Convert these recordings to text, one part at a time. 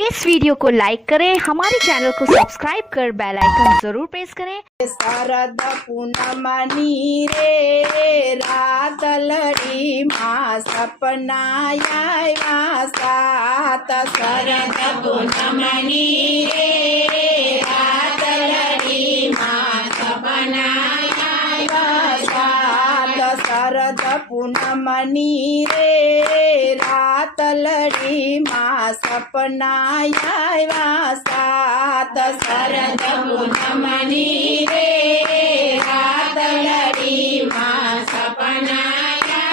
इस वीडियो को लाइक करें, हमारे चैनल को सब्सक्राइब कर बेल आइकन जरूर प्रेस करें। शरद पूनमनी रे रात लड़ी माँ सपनाया सात शरद पूनमनी रे रात लड़ी माँ सपनाया सात शरद पूनमनी रे रात लड़ी माँ सपनाया सात शरद पूनमनी रे रात लड़ी माँ सपनाया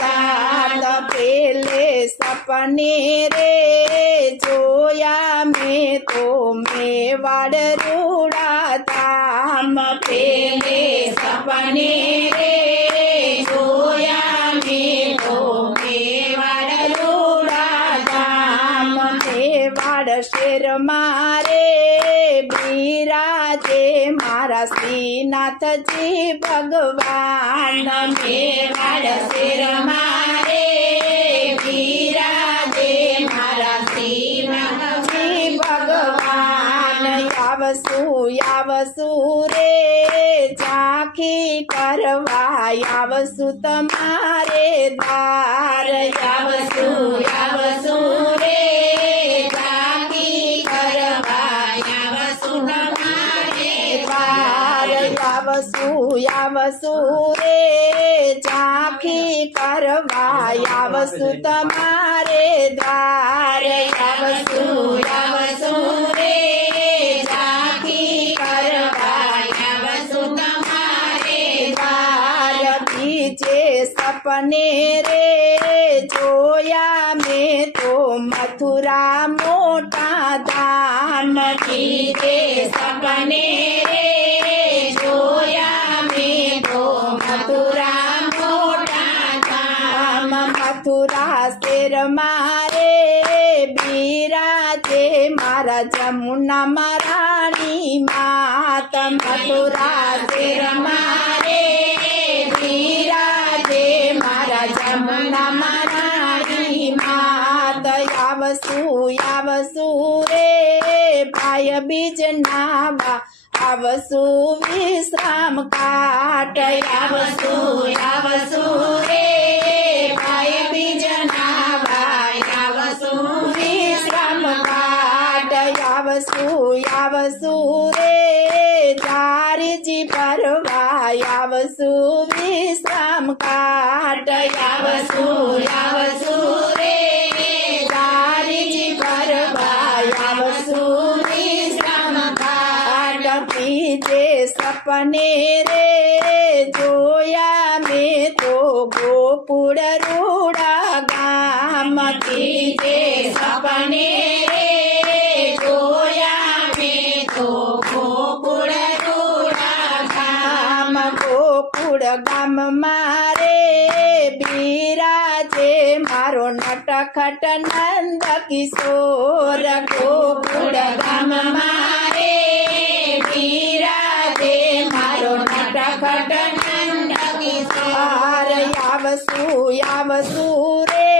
सात पहले सपने रे जोया में तो मेवाड़ रूड़ा धाम पहले सपने रे जोया में तो मेवाड़ रूड़ा धाम मेवाड़ शेर मारे बिराजे मारा श्रीनाथ जी भगवान मेवाड़ शेर मारे बिराजे मारा श्रीनाथ जी भगवान यावसु रे झांकी करवा यावसु तुम्हारे द्वार यावसु रे झांकी करवा यावसु तुम्हारे द्वार यावसु रे झांकी करवा यावसु तुम्हारे द्वार यावसु रे झांकी करवा यावसु तुम्हारे द्वार बीजे सपने रे जोया में तो मथुरा मोटा धाम बीजे सपने रे जोया में तो मथुरा मोटा धाम मथुरा शेर मारे बिराजे मारा जमुना महारानी मात मथुरा शेर मारे बिराजे मारा जमुना महारानी मात यावसु रे पाय बीज नावा आवसु विश्राम काट यावसु रे पाय बीज नावा यावसु विश्राम काट यावसु रे जारी जी परवा यावसु विश्राम काट यावसु रे जारी जी परवा यावसु विश्राम काट पीजे सपने रे जोया में तो गोपुर रूड़ा गाम बीजे सपने रे जोया में तो गोकुल रूड़ा गाम गोपुर गाम मारे बिराजे मारो नटखट नंद किशोर गोकुल गाम मारे बिराजे मारो नटखट नंद किशोर यावसु रे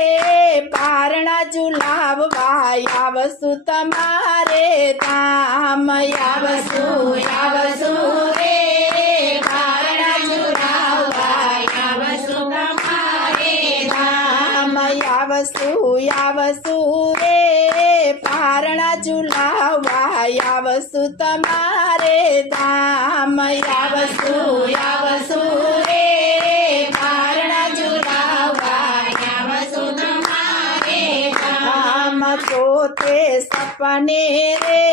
पारणा झुलाववा यावसु तुम्हारे धाम यावसु रे पारणा झुलावा यावसु तुम्हारे धाम यावसु रे पारणा झुलावा यावसु तुम्हारे धाम यावसु रे पारणा झुलावा यावसु तुम्हारे धाम सोते सपने रे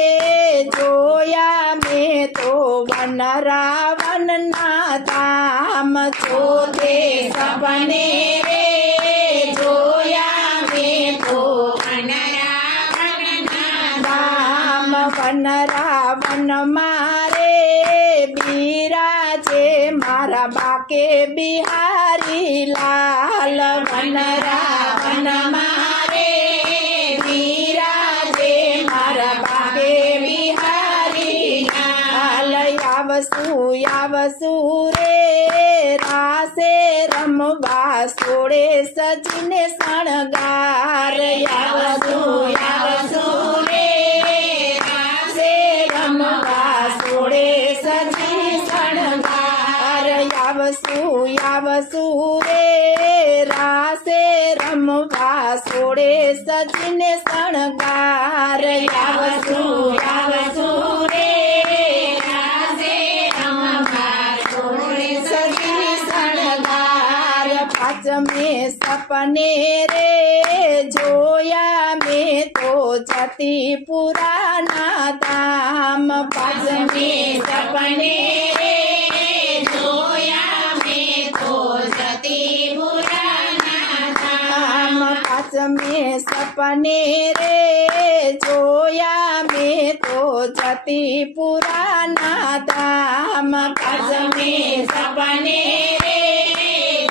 जोया में तो वन रावण ना धाम सोते सपने रे जोया में तो वन रावण धाम वन रावण मारे बिराजे मारा बाके बिहारी लाल वन रावण मारे बिराजे मारा बाके बिहारी लाल यावसु रे रासे रमवा सोड़े सजने शणगार यावसु શણગાર આવસુ રે રાસે રમવા જોડે સજી શણગાર પાંચમે સપને રે જોયા મેં તો જતી પુરાના ધામ પાંચમે સપને રે જોયા મેં તો જતી પુરાના ધામ પાંચમે સપને રે જોયા મેં તો જતી પુરાના ધામ પાંચમે સપને રે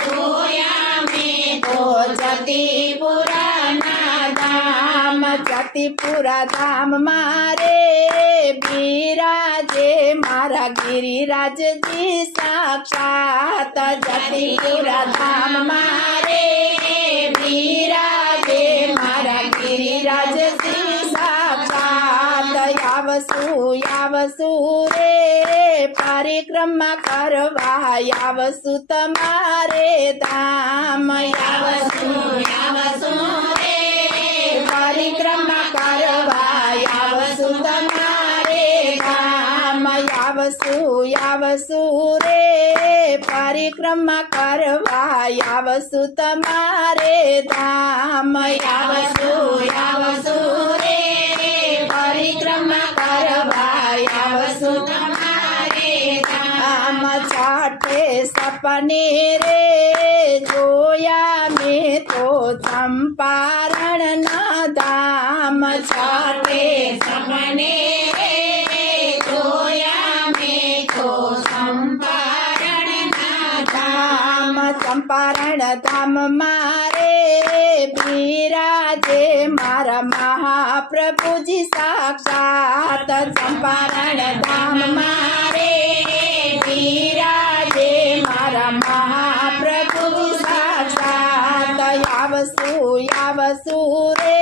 જોયા મેં તો જતી પુરાના ધામ જતીપુરા ધામ મારે બિરાજે મારા ગિરિરાજજી સાક્ષાત જતીપુરા ધામ મારે બિરાજે મારા ગિરિરાજજી સાક્ષાત આવસુ રે પરિક્રમા કરવા આવસુ તમારે ધામ આવસુ રે પરિક્રમા કરવા આવસુ તમારે ધામ આવસુ રે પરિક્રમા કરવા આવસુ તમારે ધામ આવસુ રે પરિક્રમા કરવા આવસુ તમારે ધામ ચાટે સપને રે જોયા મેં તો ચંપારણ ના ધામ ચાટે સપને રે જોયા મેં તો ચંપારણના ધામ ચંપારણ ધામ મારે બિરાજે મારા મહાપ્રભુજી સાક્ષાત ચંપારણ ધામ મારે બિરાજે મારા મહાપ્રભુજી સાક્ષાત આવસુ રે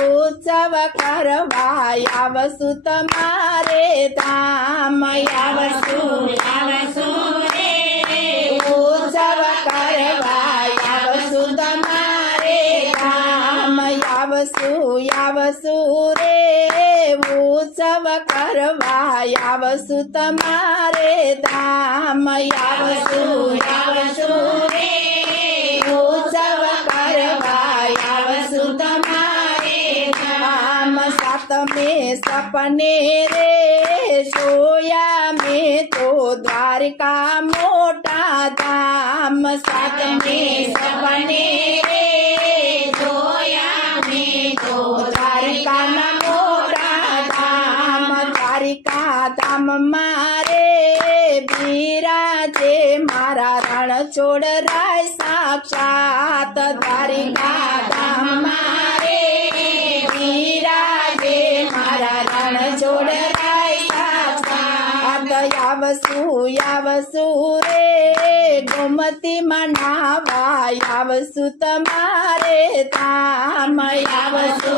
ઉત્સવ કરવા આવસુ તમારે ધામ આવસુ રે ઉત્સવ કરવા આવસુ તમારે ધામ આવસુ રે ઉત્સવ કરવા આવસુ તમારે ધામ આવસુ રે ઉત્સવ કરવા આવસુ તમારે ધામ સાતમે સપને રે જોયા મેં તો દ્વારકા મોટા ધામ સાતમે સપને રે જોયા મેં તો દ્વારિકાના મોટા ધામ દ્વારિકા ધામ મારે બિરાજે મારા રણછોડ રાય સાક્ષાત દ્વારિકા ધામ મારે બિરાજે મારા રણછોડ રાય સાક્ષાત આવસુ રે ગોમતીમાં નાવા આવસુ તમારે ધામ આવસુ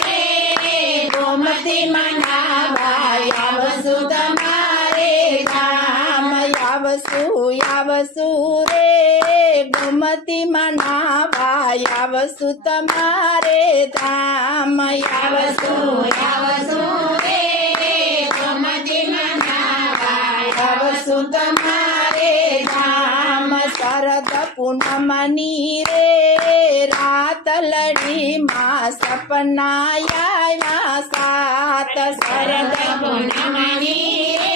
રે ગોમતીમાં નાવા આવસુ તમારે ધામ આવસુ રે ગોમતીમાં નાવા આવસુ તમારે ધામ આવસુ રે ગોમતીમાં નાવા આવસુ તમારે ધામ શરદ પૂનમની રે રાત લડી માં સપના આવ્યા સાત શરદ પૂનમની રે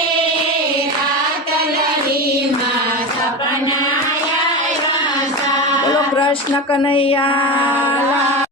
રાત લડીમાં સપના આવ્યા સાત. બોલો કૃષ્ણ કનૈયા લાલ